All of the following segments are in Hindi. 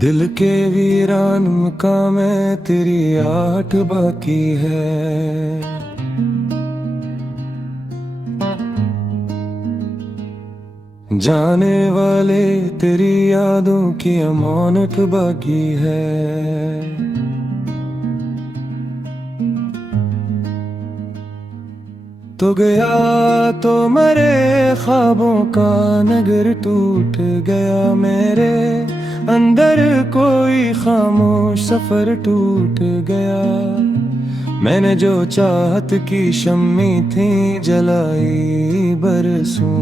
दिल के वीरान मकाम में तेरी आठ बाकी है। जाने वाले तेरी यादों की अमानत बाकी है। तो गया तो मरे ख्वाबों का नगर टूट गया, मेरे अंदर कोई खामोश सफर टूट गया। मैंने जो चाहत की शम्मी थी जलाई बरसों,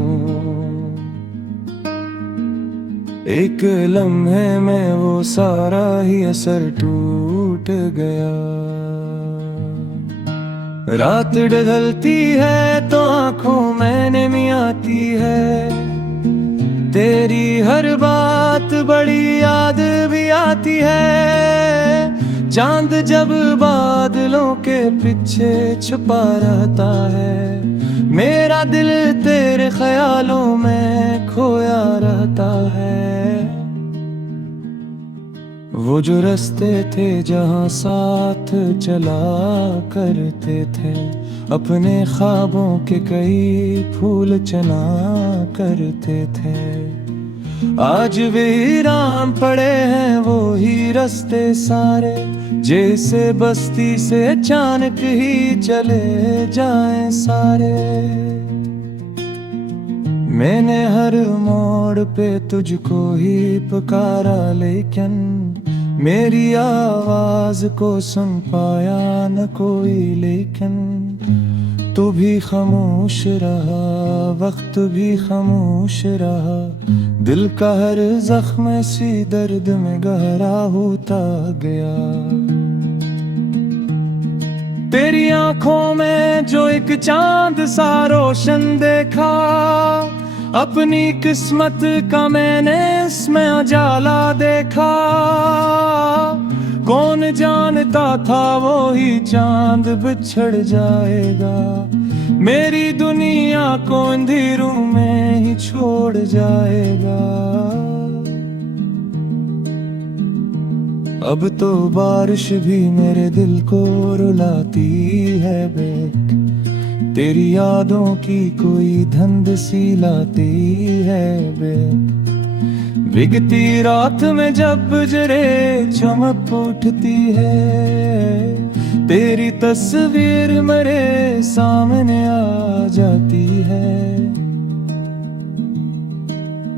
एक लम्हे में वो सारा ही असर टूट गया। रात ढलती है तो आंखों में नमी आती है, तेरी हर बात बड़ी याद भी आती है। चांद जब बादलों के पीछे छुपा रहता है, मेरा दिल तेरे ख्यालों में खोया रहता है। वो जो रास्ते थे जहाँ साथ चला करते थे, अपने ख्वाबों के कई फूल चना करते थे। आज वीरान पड़े हैं वो ही रास्ते सारे, जैसे बस्ती से अचानक ही चले जाएं सारे। मैंने हर मोड़ पे तुझको ही पुकारा, लेकिन मेरी आवाज को सुन पाया न कोई। लेकिन तू भी खामोश रहा, वक्त भी खामोश रहा, दिल का हर जख्म सी दर्द में गहरा होता गया। तेरी आंखों में जो एक चांद सा रोशन देखा, अपनी किस्मत का मैंने इसमें उजाला देखा। कौन जानता था वो ही चांद बिछड़ जाएगा, मेरी दुनिया को अंधेरों में ही छोड़ जाएगा। अब तो बारिश भी मेरे दिल को रुलाती है बेक, तेरी यादों की कोई धंध सी लाती है बेक। भीगती रात में जब बजरे चमक उठती है, तेरी तस्वीर मेरे सामने आ जाती है।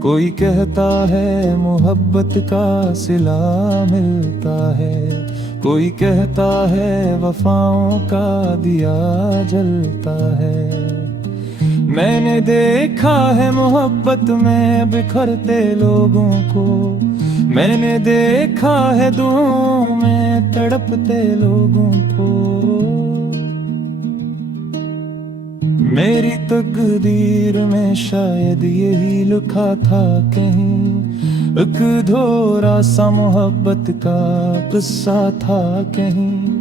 कोई कहता है मोहब्बत का सिला मिलता है, कोई कहता है वफाओं का दिया जलता है। मैंने देखा है मोहब्बत में बिखरते लोगों को, मैंने देखा है दुआओं में तड़पते लोगों को। मेरी तकदीर में शायद यही लिखा था कहीं, एक अधूरा सा मोहब्बत का किस्सा था कहीं।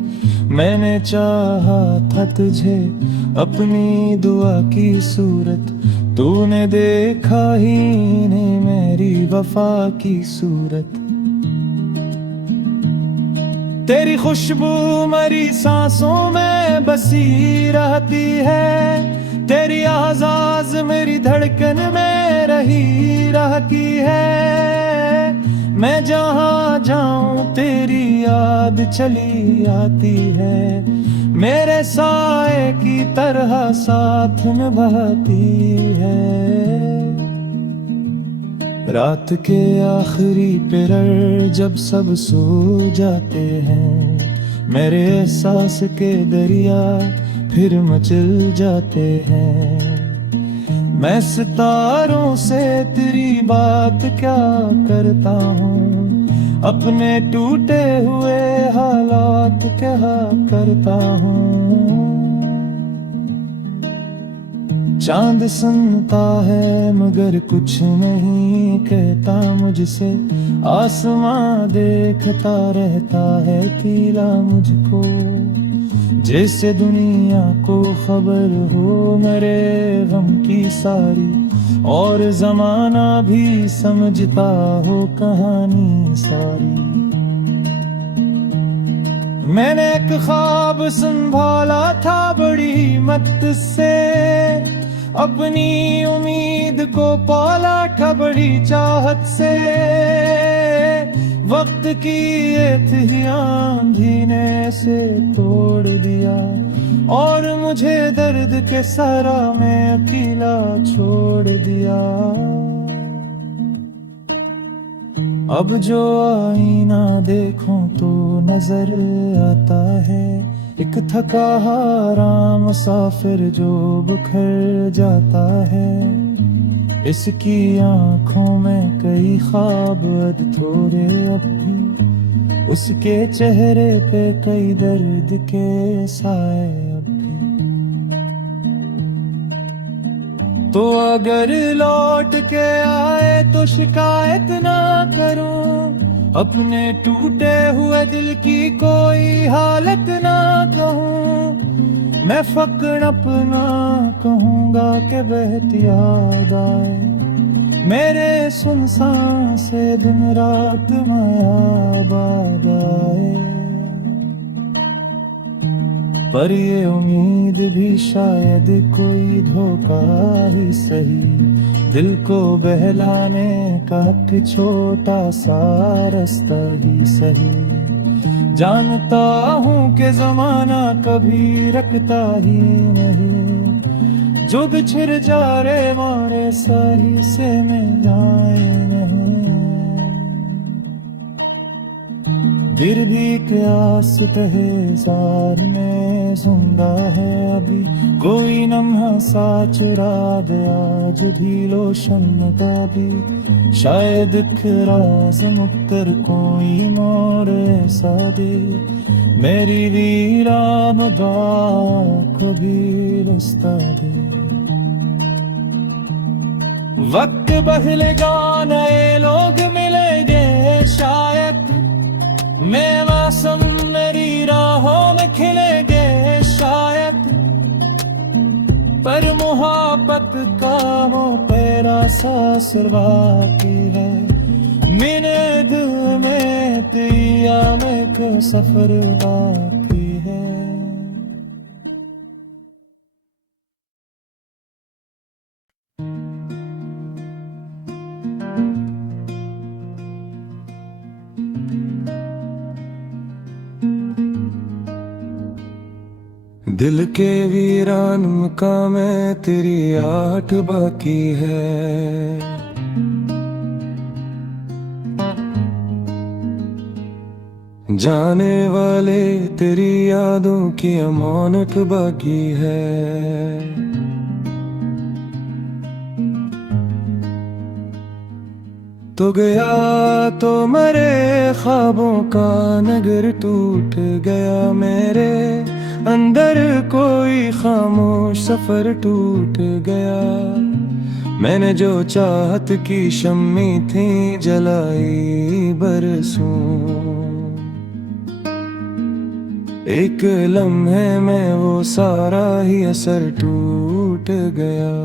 मैंने चाहा था तुझे अपनी दुआ की सूरत, तूने देखा ही नहीं मेरी वफा की सूरत। तेरी खुशबू मेरी सांसों में बसी रहती है, तेरी आवाज़ मेरी धड़कन में रही रहती है। मैं जहाँ जाऊं तेरी याद चली आती है, मेरे साए की तरह साथ निभाती है। रात के आखिरी पहर जब सब सो जाते हैं, मेरे एहसास के दरिया फिर मचल जाते हैं। मैं सितारों से तेरी बात क्या करता हूँ, अपने टूटे हुए हालात क्या करता हूँ। चांद सुनता है मगर कुछ नहीं कहता मुझसे, आसमां देखता रहता है अकेला मुझको। जैसे दुनिया को खबर हो मेरे गम की सारी, और जमाना भी समझता हो कहानी सारी। मैंने एक ख्वाब संभाला था बड़ी हिम्मत से, अपनी उम्मीद को पाला था बड़ी चाहत से। वक्त की ये थी आंधी ने से तोड़ दिया, और मुझे दर्द के सरा में अकेला छोड़ दिया। अब जो आईना देखूं तो नजर आता है एक थका हारा मुसाफिर जो बिखर जाता है। इसकी आंखों में कई ख्वाब अध थोड़े अब भी, उसके चेहरे पे कई दर्द के साए अब भी। तो अगर लौट के आए तो शिकायत ना करूं, अपने टूटे हुए दिल की कोई हालत ना कहूं। मैं फक्र अपना कहूंगा कि बहती याद आए मेरे सुनसान से दिन रात मायाबाद आए। पर ये उम्मीद भी शायद कोई धोखा ही सही, दिल को बहलाने का एक छोटा सा रास्ता ही सही। जानता हूँ कि जमाना कभी रखता ही नहीं, जो बिछड़ जा रे मारे सही से मिल जाए नहीं। फिर भी क्यास तहेजार में जिंदा है अभी, कोई लम्हा सा चुरा दे आज भी लोशन का भी। शायद राज मुक्तर कोई मोर ऐसा दे, मेरी वीरान को भी रास्ता दे। वक्त बदलेगा नए लोग मिलेंगे शायद, मैं मौसम मेरी राहों में खिलेंगे शायद। पर मुहब्बत का वो पैरा सा बाकी है, मेरे दिल में तेरा में का सफर बाकी है। दिल के वीरान मकाम में तेरी आहट बाकी है। जाने वाले तेरी यादों की अमानत बाकी है। तो गया तो मरे ख्वाबों का नगर टूट गया, मेरे अंदर कोई खामोश सफर टूट गया। मैंने जो चाहत की शम्मी थी जलाई बरसों, एक लम्हे में वो सारा ही असर टूट गया।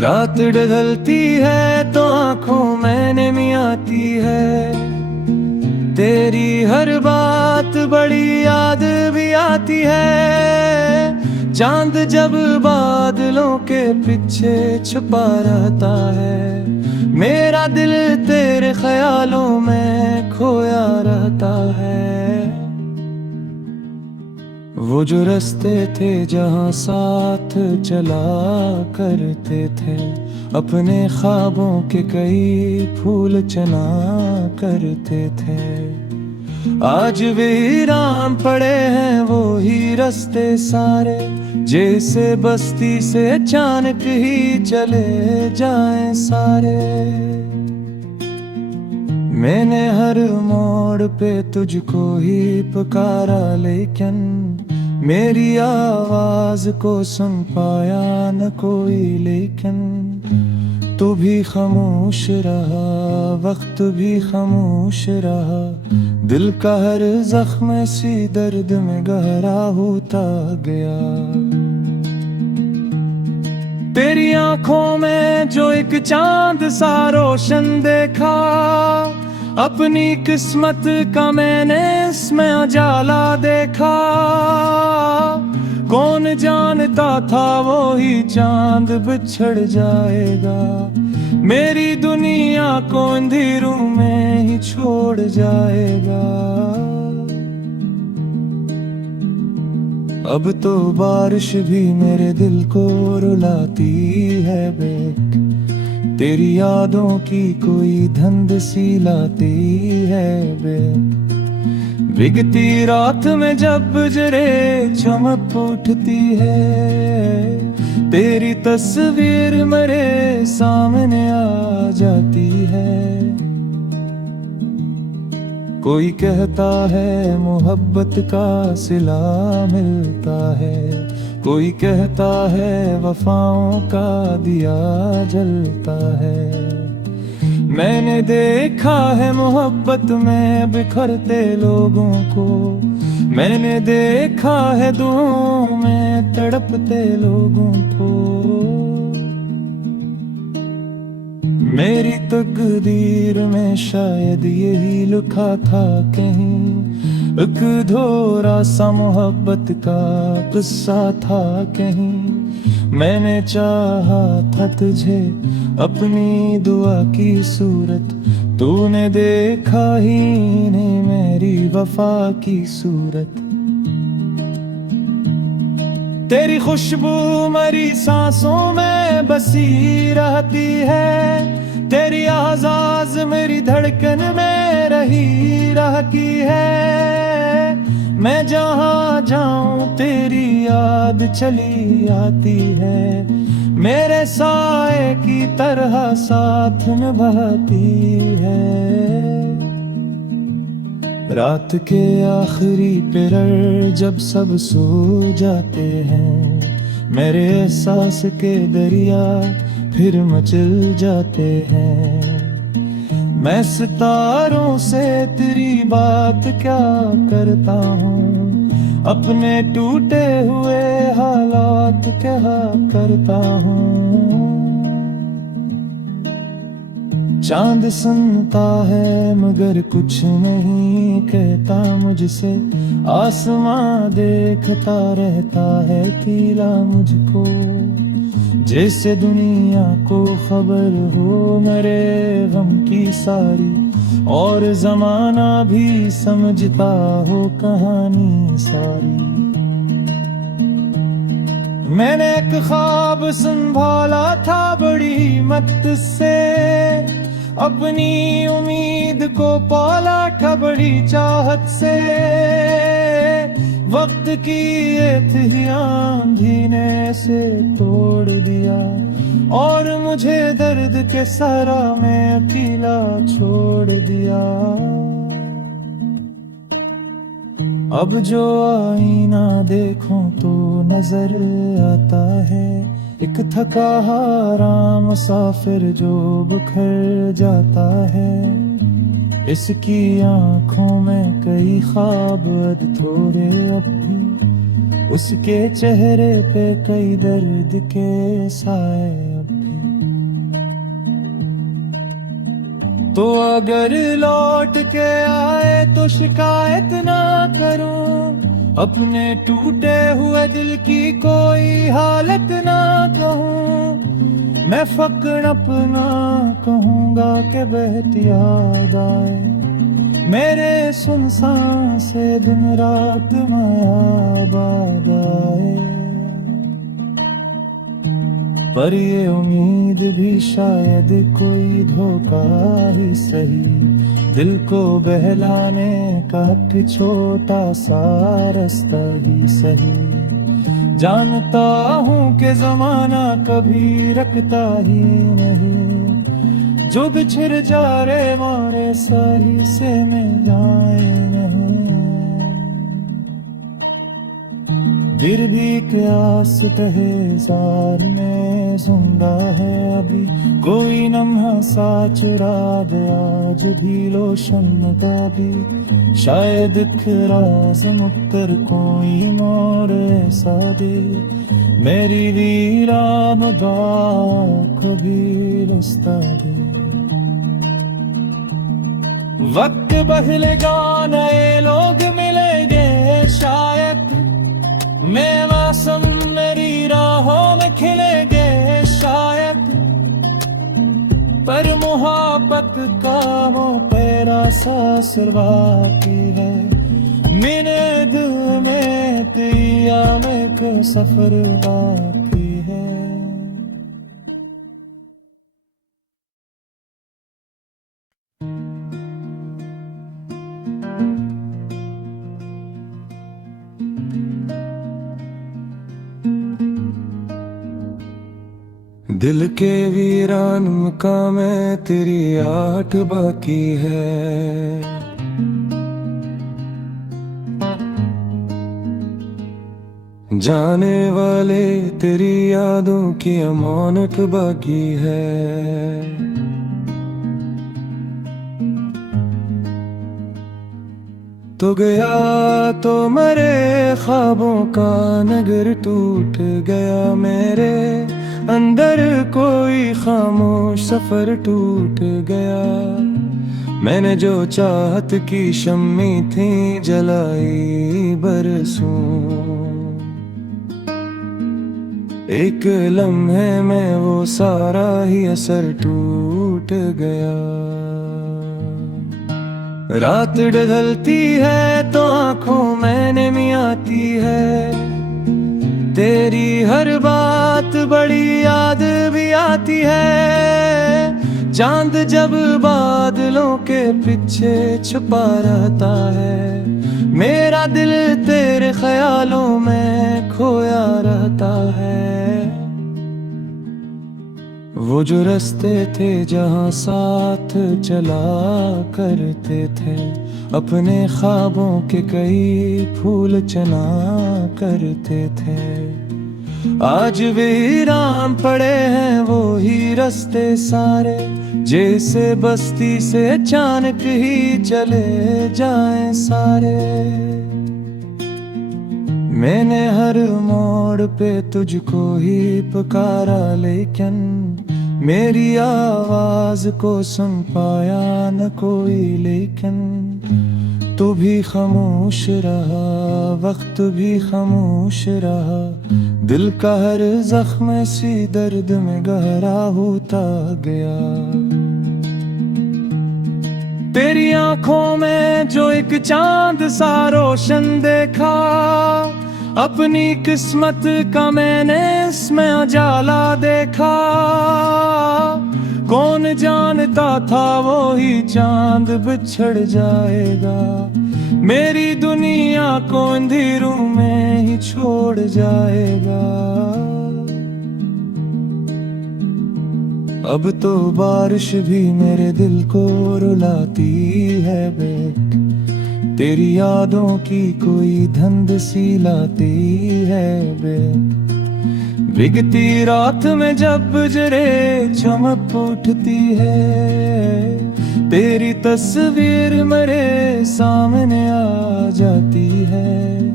रात ढलती है तो आंखों में नमी आती है, तेरी हर बात बड़ी याद भी आती है। चांद जब बादलों के पीछे छुपा रहता है, मेरा दिल तेरे ख्यालों में खोया रहता है। वो जो रास्ते थे जहाँ साथ चला करते थे, अपने ख्वाबों के कई फूल चना करते थे। आज वीरान पड़े हैं वो ही रास्ते सारे, जैसे बस्ती से अचानक ही चले जाएं सारे। मैंने हर मोड़ पे तुझको ही पुकारा, लेकिन मेरी आवाज को सुन पाया न कोई। लेकिन तू भी खामोश रहा, वक्त भी खामोश रहा, दिल का हर जख्म सी दर्द में गहरा होता गया। तेरी आंखों में जो एक चांद सा रोशन देखा, अपनी किस्मत का मैंने इसमें उजाला देखा। कौन जानता था वो ही चांद बिछड़ जाएगा, मेरी दुनिया को अंधेरों में ही छोड़ जाएगा। अब तो बारिश भी मेरे दिल को रुलाती है बेक, तेरी यादों की कोई धुंध सी लाती है बेक। भीगती रात में जब बजरे चमक उठती है, तेरी तस्वीर मेरे सामने आ जाती है। कोई कहता है मोहब्बत का सिला मिलता है, कोई कहता है वफाओं का दिया जलता है। मैंने देखा है मोहब्बत में बिखरते लोगों को, मैंने देखा है दुआओं में तड़पते लोगों को। मेरी तकदीर में शायद यही लिखा था कहीं, एक अधूरा सा मोहब्बत का किस्सा था कहीं। मैंने चाहा था तुझे अपनी दुआ की सूरत, तूने देखा ही नहीं मेरी वफा की सूरत। तेरी खुशबू मेरी सांसों में बसी रहती है, तेरी आवाज़ मेरी धड़कन में रही रहती है। मैं जहाँ जाऊं तेरी याद चली आती है, मेरे साए की तरह साथ निभाती है। रात के आखिरी पहर जब सब सो जाते हैं, मेरे एहसास के दरिया फिर मचल जाते हैं। मैं सितारों से तेरी बात क्या करता हूँ, अपने टूटे हुए हालात क्या करता हूँ। चांद सुनता है मगर कुछ नहीं कहता मुझसे, आसमां देखता रहता है अकेला मुझको। जैसे दुनिया को खबर हो मेरे गम की सारी, और जमाना भी समझता हो कहानी सारी। मैंने एक ख्वाब संभाला था बड़ी हिम्मत से, अपनी उम्मीद को पाला था बड़ी चाहत से। वक्त की ये आंधी ने से तोड़ दिया, और मुझे दर्द के सरा में अकेला छोड़ दिया। अब जो आईना देखूं तो नजर आता है, एक थका हारा मुसाफिर जो बिखर जाता है। इसकी आंखों में कई ख्वाब थोड़े अब भी, उसके चेहरे पे कई दर्द के साए अब भी। तो अगर लौट के आए तो शिकायत ना करूं, अपने टूटे हुए दिल की कोई हालत ना कहूं। मैं फक्र अपना कहूंगा कि बहती याद आए, मेरे सुनसान से दिन रात मायाबाद आए। पर ये उम्मीद भी शायद कोई धोखा ही सही, दिल को बहलाने का एक छोटा सा रास्ता ही सही। जानता हूँ कि जमाना कभी रखता ही नहीं, जो बिछड़ जा रे मारे सही से में जाए नहीं। फिर भी क्यास कहे जार में जिंदा है अभी, कोई लम्हा सा चुरा दे आज भी लोशन का भी। शायद एक राज मुक्तर कोई मोर ऐसा दे, मेरी वीरान कभी रास्ता दे। वक्त बदलेगा, नए लोग मिलेंगे शायद, मैं मौसम मेरी राहों में खिलेंगे शायद, पर मुहब्बत का वो प्यारा सा सिरवा की है। मेरे दिल में तेरा में का सफर बाकी है। दिल के वीरान मकाम में तेरी आहट बाकी है। जाने वाले तेरी यादों की अमानत बाकी है। तो गया तो मरे ख्वाबों का नगर टूट गया, मेरे अंदर कोई खामोश सफर टूट गया। मैंने जो चाहत की शम्मी थी जलाई बरसों, एक लम्हे में वो सारा ही असर टूट गया। रात ढलती है तो आंखों में नमी आती है, तेरी हर बात बड़ी याद भी आती है। चांद जब बादलों के पीछे छुपा रहता है, मेरा दिल तेरे ख्यालों में खोया रहता है। वो जो रास्ते थे जहाँ साथ चला करते थे, अपने ख्वाबों के कई फूल चना करते थे। आज वीरान पड़े हैं वो ही रास्ते सारे, जैसे बस्ती से अचानक ही चले जाएं सारे। मैंने हर मोड़ पे तुझको ही पुकारा, लेकिन मेरी आवाज को सुन पाया न कोई। लेकिन तू भी खामोश रहा, वक्त भी खामोश रहा, दिल का हर जख्म सी दर्द में गहरा होता गया। तेरी आंखों में जो एक चांद सा रोशन देखा, अपनी किस्मत का मैंने इसमें उजाला देखा। कौन जानता था वो ही चांद बिछड़ जाएगा, मेरी दुनिया को अंधेरों में ही छोड़ जाएगा। अब तो बारिश भी मेरे दिल को रुलाती है बेक, तेरी यादों की कोई धंध सी लाती है बेक। बिगती रात में जब बजरे चमक उठती है, तेरी तस्वीर मेरे सामने आ जाती है।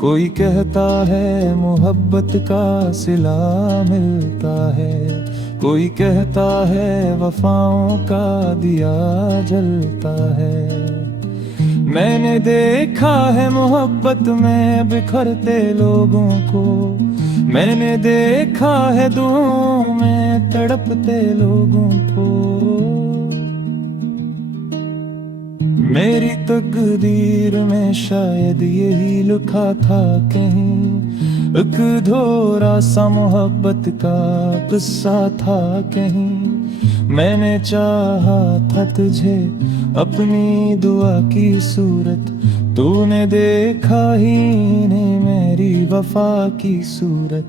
कोई कहता है मोहब्बत का सिला मिलता है, कोई कहता है वफाओं का दिया जलता है। मैंने देखा है मोहब्बत में बिखरते लोगों को, मैंने देखा है दुआओं में तड़पते लोगों को। मेरी तकदीर में शायद यही लिखा था कहीं, एक अधूरा सा मोहब्बत का किस्सा था कहीं। मैंने चाहा था तुझे अपनी दुआ की सूरत, तूने देखा ही नहीं मेरी वफा की सूरत।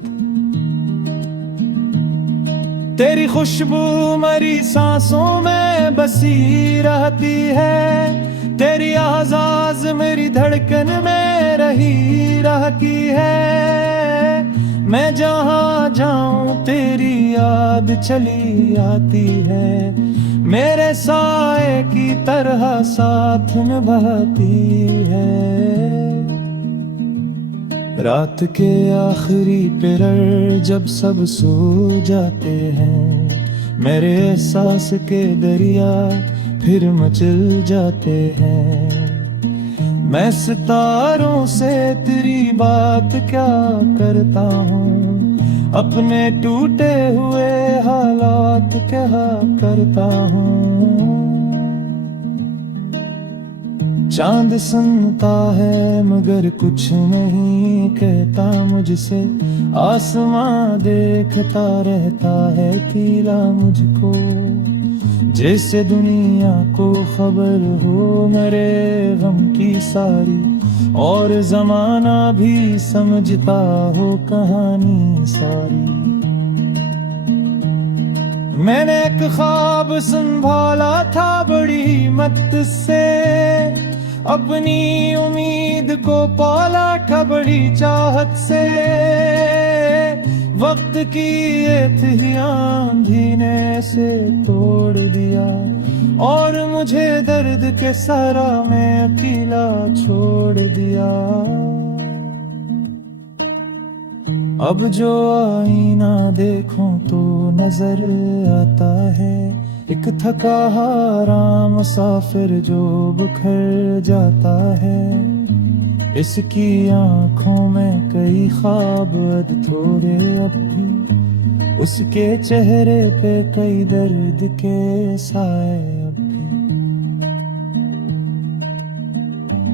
तेरी खुशबू मेरी सांसों में बसी रहती है, तेरी आवाज़ मेरी धड़कन में रही मेरी राह की है। मैं जहाँ जाऊं तेरी याद चली आती है, मेरे साए की तरह साथ निभाती है। रात के आखिरी पहर जब सब सो जाते हैं, मेरे एहसास के दरिया फिर मचल जाते हैं। मैं सितारों से तेरी बात क्या करता हूँ, अपने टूटे हुए हालात क्या करता हूँ। चांद सुनता है मगर कुछ नहीं कहता मुझसे, आसमां देखता रहता है अकेला मुझको। जैसे दुनिया को खबर हो मेरे गम की सारी, और जमाना भी समझता हो कहानी सारी। मैंने एक ख्वाब संभाला था बड़ी हिम्मत से, अपनी उम्मीद को पाला था बड़ी चाहत से। वक्त की ये आंधी ने से तोड़ दिया, और मुझे दर्द के सरा में अकेला छोड़ दिया। अब जो आईना देखूं तो नजर आता है, एक थका हारा मुसाफिर जो बिखर जाता है। इसकी आंखों में कई ख्वाब थोड़े अब भी, उसके चेहरे पे कई दर्द के साए अब भी।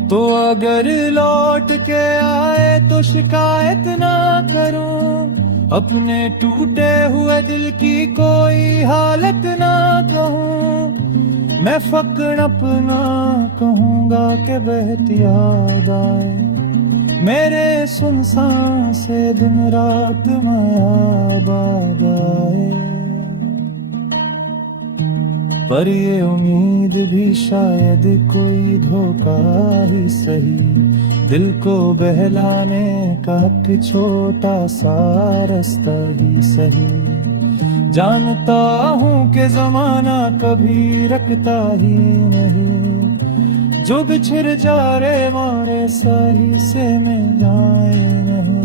तो अगर लौट के आए तो शिकायत ना करूं, अपने टूटे हुए दिल की कोई हालत ना कहूं। मैं फक्र अपना कहूंगा कि बहती याद आए, मेरे सुनसान से दिन रात मायाबाद आए। पर ये उम्मीद भी शायद कोई धोखा ही सही, दिल को बहलाने का एक छोटा सा रास्ता ही सही। जानता हूँ कि जमाना कभी रखता ही नहीं, जो बिछड़ जा रे मारे सही से मिल जाए नहीं।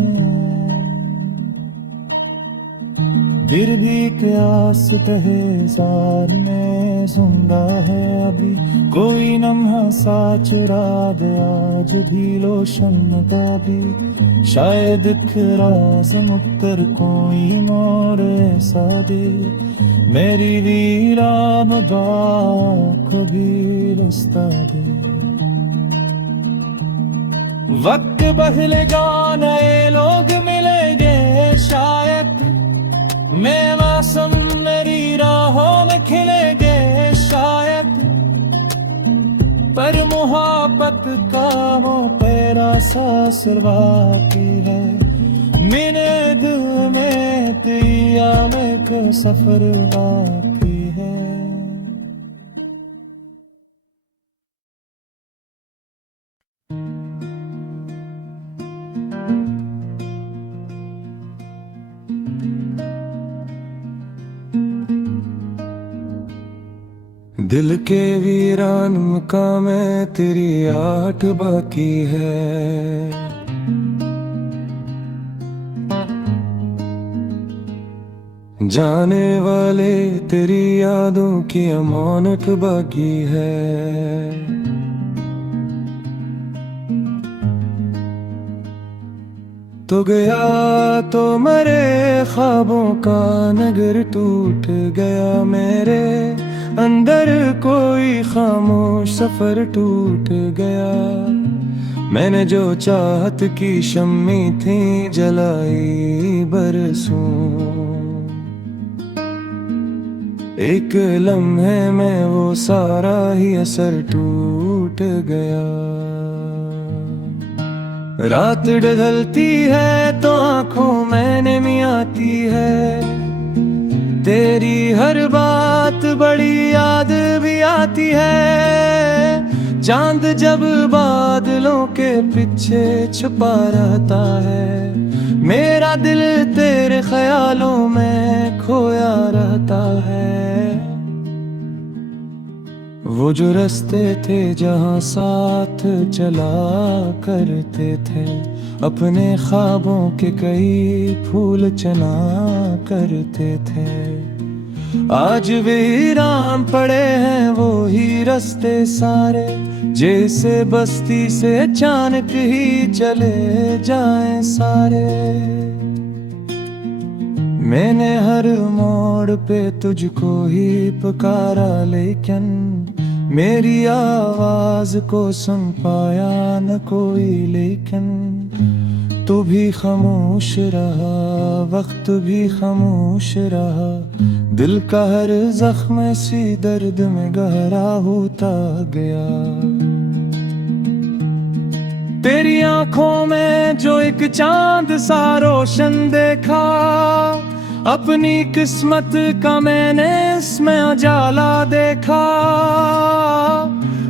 फिर भी क्यास तहेजार में जिंदा है अभी, कोई लम्हा सा चुरा दे आज भी लोशन का भी। शायद एक राज मुक्तर कोई मोर ऐसा दे, मेरी वीरान बात को भी रास्ता दे। वक्त बदलेगा नए लोग मिलेंगे शायद, मैं मौसम मेरी राहों में खिलेंगे शायद। पर मुहब्बत का वो प्यारा सा सिलवा की है, मेरे दिल में तेरा एक सफर बाकी है। दिल के वीरान मकाम में तेरी आहट बाकी है। जाने वाले तेरी यादों की अमानत बाकी है। तो गया तो मेरे ख्वाबों का नगर टूट गया, मेरे अंदर कोई खामोश सफर टूट गया। मैंने जो चाहत की शम्मी थी जलाई बरसों, एक लम्हे में वो सारा ही असर टूट गया। रात ढलती है तो आंखों में नमी आती है, तेरी हर बात बड़ी याद भी आती है। चांद जब बाद बादलों के पीछे छुपा रहता है। मेरा दिल तेरे ख्यालों में खोया रहता है। वो जो रास्ते थे जहाँ साथ चला करते थे, अपने ख्वाबों के कई फूल चना करते थे। आज वीरान पड़े हैं वो ही रास्ते सारे, जैसे बस्ती से अचानक ही चले जाएं सारे। मैंने हर मोड़ पे तुझको ही पुकारा, लेकिन मेरी आवाज को सुन पाया न कोई। लेकिन तू भी खामोश रहा, वक्त भी खामोश रहा, दिल का हर जख्म सी दर्द में गहरा होता गया। तेरी आंखों में जो एक चांद सा रोशन देखा, अपनी किस्मत का मैंने इसमें उजाला देखा।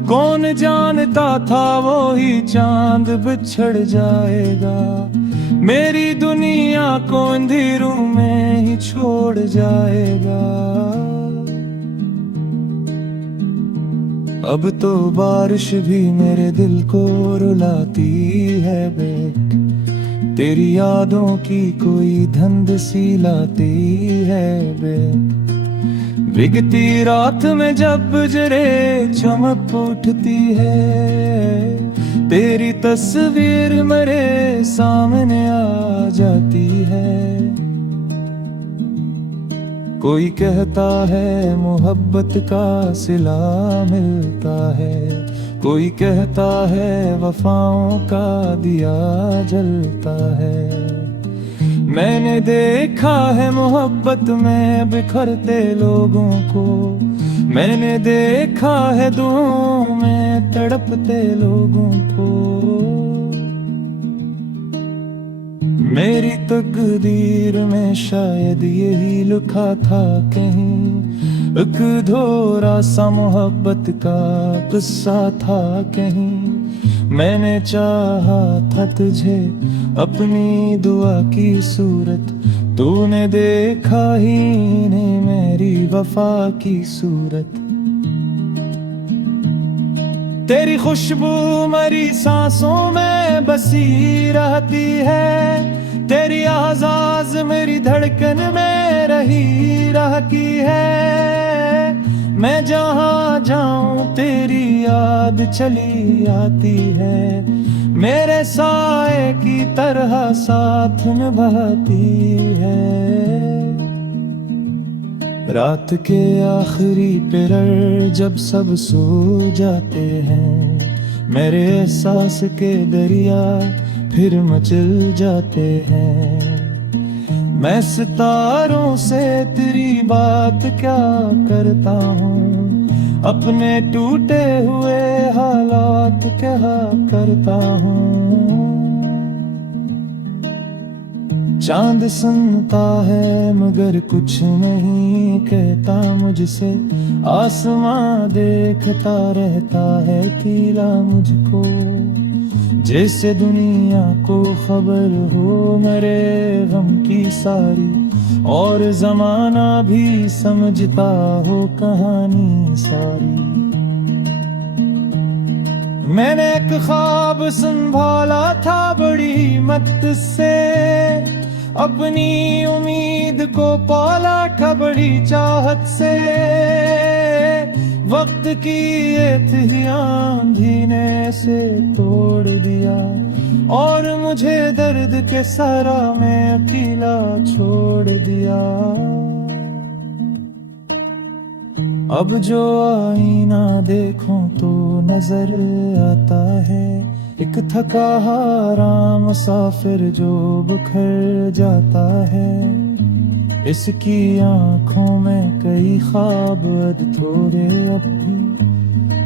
कौन जानता था वो ही चांद बिछड़ जाएगा, मेरी दुनिया को अंधेरों में ही छोड़ जाएगा। अब तो बारिश भी मेरे दिल को रुलाती है बेक, तेरी यादों की कोई धुंध सी लाती है बेक। भीगती रात में जब बजरे चमक उठती है, तेरी तस्वीर मेरे सामने आ जाती है। कोई कहता है मोहब्बत का सिला मिलता है, कोई कहता है वफाओं का दिया जलता है। मैंने देखा है मोहब्बत में बिखरते लोगों को, मैंने देखा है दुआओं में तड़पते लोगों को। मेरी तकदीर में शायद यही लिखा था कहीं, एक अधूरा सा मोहब्बत का किस्सा था कहीं। मैंने चाहा था तुझे अपनी दुआ की सूरत, तूने देखा ही नहीं मेरी वफा की सूरत। तेरी खुशबू मेरी सांसों में बसी रहती है, तेरी आवाज़ मेरी धड़कन में रही रहती है। मैं जहाँ जाऊं तेरी याद चली आती है, मेरे साए की तरह साथ निभाती है। रात के आखिरी पहर जब सब सो जाते हैं, मेरे एहसास के दरिया फिर मचल जाते हैं। मैं सितारों से तेरी बात क्या करता हूँ, अपने टूटे हुए हालात क्या करता हूँ। चांद सुनता है मगर कुछ नहीं कहता मुझसे, आसमां देखता रहता है अकेला मुझको। जैसे दुनिया को खबर हो मेरे गम की सारी, और जमाना भी समझता हो कहानी सारी। मैंने एक ख्वाब संभाला था बड़ी हिम्मत से, अपनी उम्मीद को पाला था बड़ी चाहत से। वक्त की ये आंधी ने से तोड़ दिया, और मुझे दर्द के सरा में अकेला छोड़ दिया। अब जो आईना देखूं तो नजर आता है, एक थका हारा मुसाफिर जो बिखर जाता है। इसकी आंखों में कई ख्वाब थोड़े अब भी,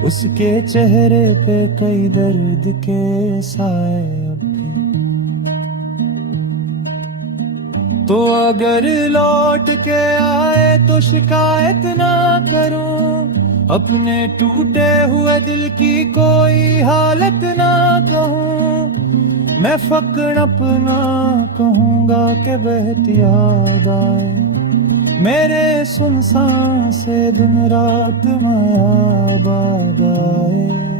उसके चेहरे पे कई दर्द के साए अब भी। तो अगर लौट के आए तो शिकायत ना करूं, अपने टूटे हुए दिल की कोई हालत ना कहूँ, मैं फकड़ अपना कहूँगा कि बहती याद आए मेरे सुनसान से दिन रात मायाबाद आए।